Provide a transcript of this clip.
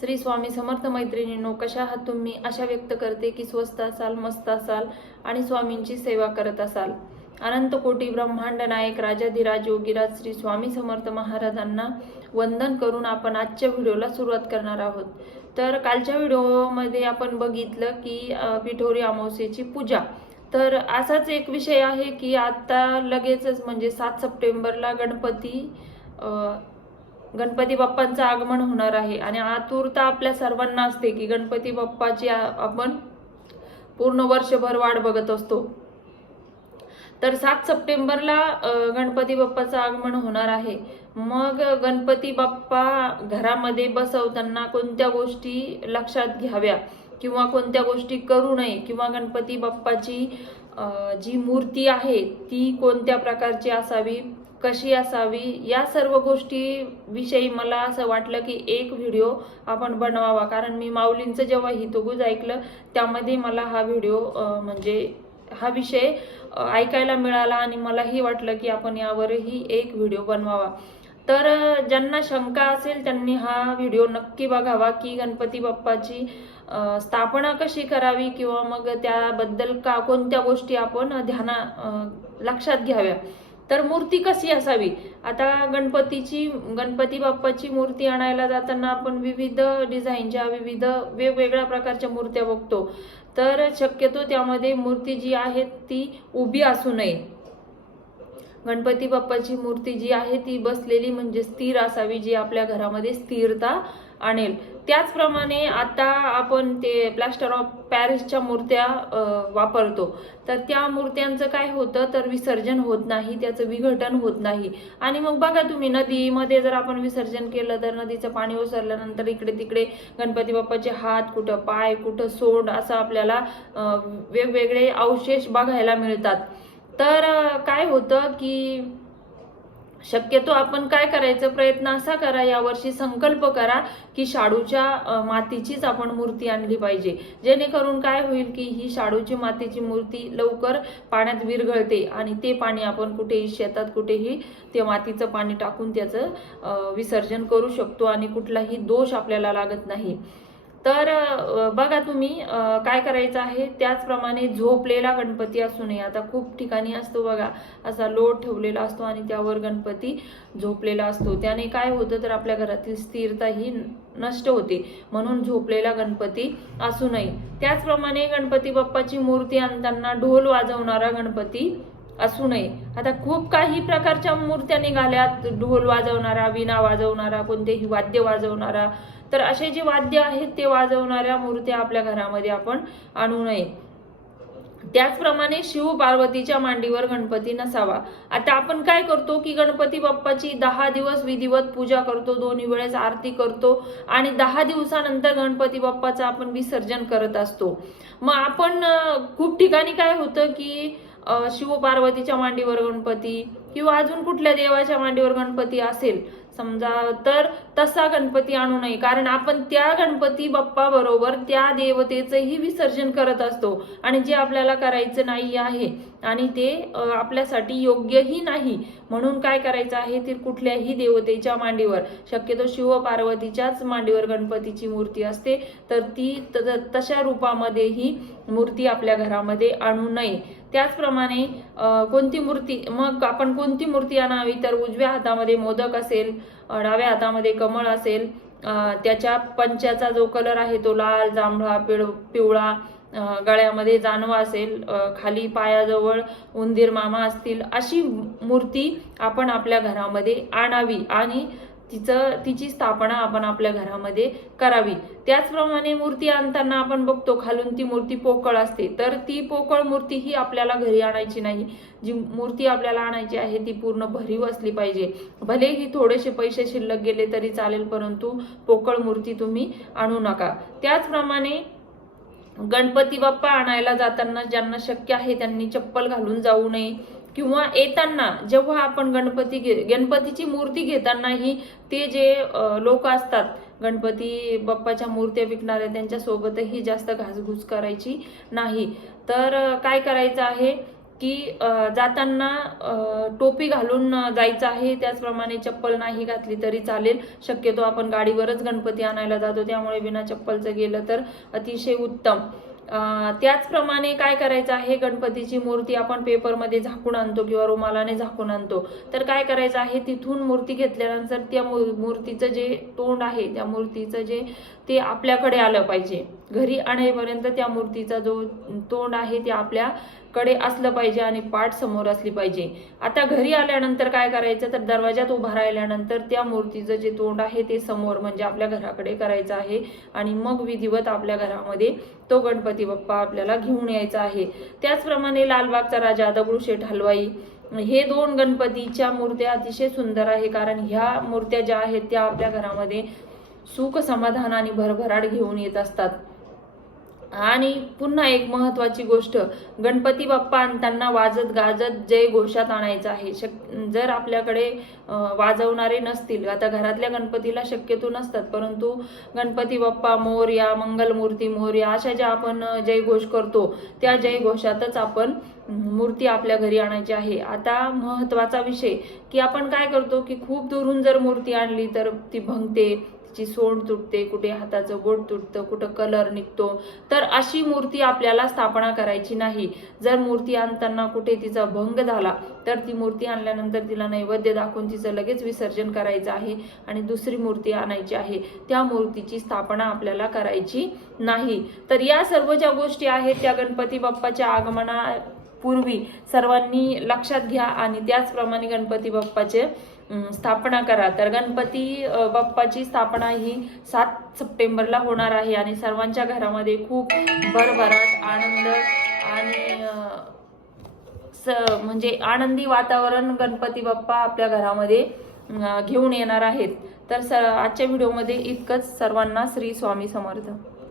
श्री स्वामी समर्थ मैत्रिणींनो कशा आहात तुम्ही? अशा व्यक्त करते की स्वस्त असाल मस्त असाल आणि स्वामींची सेवा करत असाल. अनंत कोटी ब्रह्मांड नायक राजाधिराज योगीराज श्री स्वामी समर्थ महाराजांना वंदन करून आपण आजच्या व्हिडिओला सुरुवात करणार आहोत. तर कालच्या व्हिडिओमध्ये आपण बघितलं की पिठोरी अमावस्येची पूजा. तर असाच एक विषय आहे की आत्ता लगेचच म्हणजे सात सप्टेंबरला गणपती गणपती बाप्पांचं आगमन होणार आहे. आणि आतुरता आपल्या सर्वांना असते की गणपती बाप्पाची आपण पूर्ण वर्षभर वाट बघत असतो. तर सात सप्टेंबरला गणपती बाप्पाचं आगमन होणार आहे. मग गणपती बाप्पा घरामध्ये बसवताना कोणत्या गोष्टी लक्षात घ्याव्या? किंवा कोणत्या गोष्टी करू नये? किंवा गणपती बाप्पाची जी मूर्ती आहे ती कोणत्या प्रकारची असावी? कशी असावी या सर्व गोष्टी विषयी मला असं वाटलं की एक व्हिडिओ आपण बनवावा. कारण मी माऊलींचं जेव्हा हितगुज ऐकलं त्यामध्ये मला हा व्हिडिओ म्हणजे हा विषय ऐकायला मिळाला आणि मलाही वाटलं की आपण यावरही एक व्हिडिओ बनवावा. तर ज्यांना शंका असेल त्यांनी हा व्हिडिओ नक्की बघावा की गणपती बाप्पाची स्थापना कशी करावी किंवा मग त्याबद्दल का कोणत्या गोष्टी आपण ध्याना लक्षात घ्याव्या. तर मूर्ती कशी असावी? आता गणपतीची गणपती बाप्पाची मूर्ती आणायला जाताना आपण विविध डिझाईनच्या विविध वेगवेगळ्या प्रकारच्या मूर्त्या बघतो. तर शक्यतो त्यामध्ये मूर्ती जी आहे ती उभी असू नये. गणपती बाप्पाची मूर्ती जी आहे ती बसलेली म्हणजे स्थिर असावी जी आपल्या घरामध्ये स्थिरता आणेल. त्याचप्रमाणे आता आपण ते प्लास्टर ऑफ पॅरिसच्या मूर्त्या वापरतो. तर त्या मूर्त्यांचं काय होतं तर विसर्जन होत नाही त्याचं विघटन होत नाही. आणि मग बघा तुम्ही नदीमध्ये जर आपण विसर्जन केलं तर नदीचं पाणी ओसरल्यानंतर इकडे तिकडे गणपती बाप्पाचे हात कुठं पाय कुठं सोंड असं आपल्याला वेगवेगळे अवशेष बघायला मिळतात. तर काय होतं की शक्यतो आपण काय करायचं प्रयत्न असा करा यावर्षी संकल्प करा की शाडूच्या मातीचीच आपण मूर्ती आणली पाहिजे. जेणेकरून काय होईल की ही शाडूची मातीची मूर्ती लवकर पाण्यात विरघळते आणि ते पाणी आपण कुठेही शेतात कुठेही ते मातीचं पाणी टाकून त्याचं विसर्जन करू शकतो आणि कुठलाही दोष आपल्याला लागत नाही. तर बघा तुम्ही काय करायचं आहे? त्याचप्रमाणे झोपलेला गणपती असू नये. आता खूप ठिकाणी असतो बघा असा लोट ठेवलेला असतो आणि त्यावर गणपती झोपलेला असतो. त्याने काय होतं तर आपल्या घरातील स्थिरता ही नष्ट होते. म्हणून झोपलेला गणपती असू नये. त्याचप्रमाणे गणपती बाप्पाची मूर्ती आणताना ढोल वाजवणारा गणपती असू नये. आता खूप काही प्रकारच्या मूर्त्या निघाल्यात. ढोल वाजवणारा विणा वाजवणारा कोणतेही वाद्य वाजवणारा तर असे जे वाद्य आहेत ते वाजवणाऱ्या मूर्त्या आपल्या घरामध्ये आपण आणू नये. त्याचप्रमाणे शिव पार्वतीच्या मांडीवर गणपती नसावा. आता आपण काय करतो की गणपती बाप्पाची दहा दिवस विधिवत पूजा करतो दोन्ही वेळेस आरती करतो आणि दहा दिवसानंतर गणपती बाप्पाचं आपण विसर्जन करत असतो. मग आपण खूप ठिकाणी काय होतं की शिव पार्वतीच्या मांडीवर गणपती किंवा अजून कुठल्या देवाच्या मांडीवर गणपती असेल समजा तर तसा गणपती आणू नये. कारण आपण त्या गणपती बाप्पा बरोबर त्या देवतेचंही विसर्जन करत असतो. आणि जे आपल्याला करायचं नाही आहे आणि ते आपल्यासाठी योग्यही नाही म्हणून काय करायचं आहे? ते कुठल्याही देवतेच्या मांडीवर. शक्यतो शिव पार्वतीच्याच मांडीवर गणपतीची मूर्ती असते तर ती त- तशा रूपामध्येही मूर्ती आपल्या घरामध्ये आणू नये. त्याचप्रमाणे कोणती मूर्ती मग आपण कोणती मूर्ती आणावी? तर उजव्या हातामध्ये मोदक असेल डाव्या हातामध्ये कमळ असेल त्याच्या पंचाचा जो कलर आहे तो लाल जांभळा पिळ पिवळा गळ्यामध्ये जानवा असेल खाली पायाजवळ उंदीर मामा असतील अशी मूर्ती आपण आपल्या घरामध्ये आणावी. आणि तिचं तिची स्थापना आपण आपल्या घरामध्ये करावी. त्याचप्रमाणे मूर्ती आणताना आपण बघतो खालून ती मूर्ती पोकळ असते. तर ती पोकळ मूर्ती ही आपल्याला घरी आणायची नाही. जी मूर्ती आपल्याला आणायची आहे ती पूर्ण भरीव असली पाहिजे. भलेही थोडेसे पैसे शिल्लक गेले तरी चालेल परंतु पोकळ मूर्ती तुम्ही आणू नका. त्याचप्रमाणे गणपती बाप्पा आणायला जाताना ज्यांना शक्य आहे त्यांनी चप्पल घालून जाऊ नये. किंवा येताना जेव्हा आपण गणपती घे गणपतीची मूर्ती घेतानाही ते जे लोक असतात गणपती बाप्पाच्या मूर्त्या विकणाऱ्या त्यांच्यासोबतही जास्त घासघूस करायची नाही. तर काय करायचं आहे की जाताना टोपी घालून जायचं आहे. त्याचप्रमाणे चप्पल नाही घातली तरी चालेल. शक्यतो आपण गाडीवरच गणपती आणायला जातो. त्यामुळे बिना चप्पलचं गेलं तर अतिशय उत्तम. त्याचप्रमाणे काय करायचं आहे? गणपतीची मूर्ती आपण पेपरमध्ये झाकून आणतो किंवा रुमालाने झाकून आणतो. तर काय करायचं आहे? तिथून मूर्ती घेतल्यानंतर त्या मूर्तीचं जे तोंड आहे त्या मूर्तीचं जे ते आपल्याकडे आलं पाहिजे. घरी आणेपर्यंत त्या मूर्तीचा जो तोंड आहे ते आपल्याकडे असलं पाहिजे आणि पाठ समोर असली पाहिजे. आता घरी आल्यानंतर काय करायचं? तर दरवाजात उभा राहिल्यानंतर त्या मूर्तीचं जे तोंड आहे ते समोर म्हणजे आपल्या घराकडे करायचं आहे. आणि मग विधिवत आपल्या घरामध्ये तो गणपती बाप्पा आपल्याला घेऊन यायचा आहे. त्याचप्रमाणे लालबागचा राजा दगडूशेठ हलवाई हे दोन गणपतीच्या मूर्त्या अतिशय सुंदर आहे. कारण ह्या मूर्त्या ज्या आहेत त्या आपल्या घरामध्ये सुख समाधान आणि भरभराट घेऊन येत असतात. आणि पुन्हा एक महत्वाची गोष्ट गणपती बाप्पा आणताना वाजत गाजत जय घोषात आणायचं आहे शक जर आपल्याकडे वाजवणारे नसतील आता घरातल्या गणपतीला शक्यतो नसतात परंतु गणपती बाप्पा मोरया मंगलमूर्ती मोरया अशा ज्या आपण जय जयघोष करतो त्या जयघोषातच आपण मूर्ती आपल्या घरी आणायची आहे. आता महत्त्वाचा विषय की आपण काय करतो की खूप दुरून जर मूर्ती आणली तर ती भंगते ची सोंड तुटते कुठे हाताचं बोट तुटतं कुठं कलर निघतो तर अशी मूर्ती आपल्याला स्थापना करायची नाही. जर मूर्ती आणताना कुठे तिचा भंग झाला तर ती मूर्ती आणल्यानंतर तिला नैवेद्य दाखवून तिचं लगेच विसर्जन करायचं आहे आणि दुसरी मूर्ती आणायची आहे. त्या मूर्तीची स्थापना आपल्याला करायची नाही. तर या सर्व ज्या गोष्टी आहेत त्या गणपती बाप्पाच्या आगमना पूर्वी सर्वांनी लक्षात घ्या आणि त्याचप्रमाणे गणपती बाप्पाचे स्थापना करा. तर गणपती बाप्पाची स्थापना ही सात सप्टेंबरला होणार आहे आणि सर्वांच्या घरामध्ये खूप भरभराट आनंद आणि स म्हणजे आनंदी वातावरण गणपती बाप्पा आपल्या घरामध्ये घेऊन येणार आहेत. तर स आजच्या व्हिडिओमध्ये इतकंच. सर्वांना श्री स्वामी समर्थ.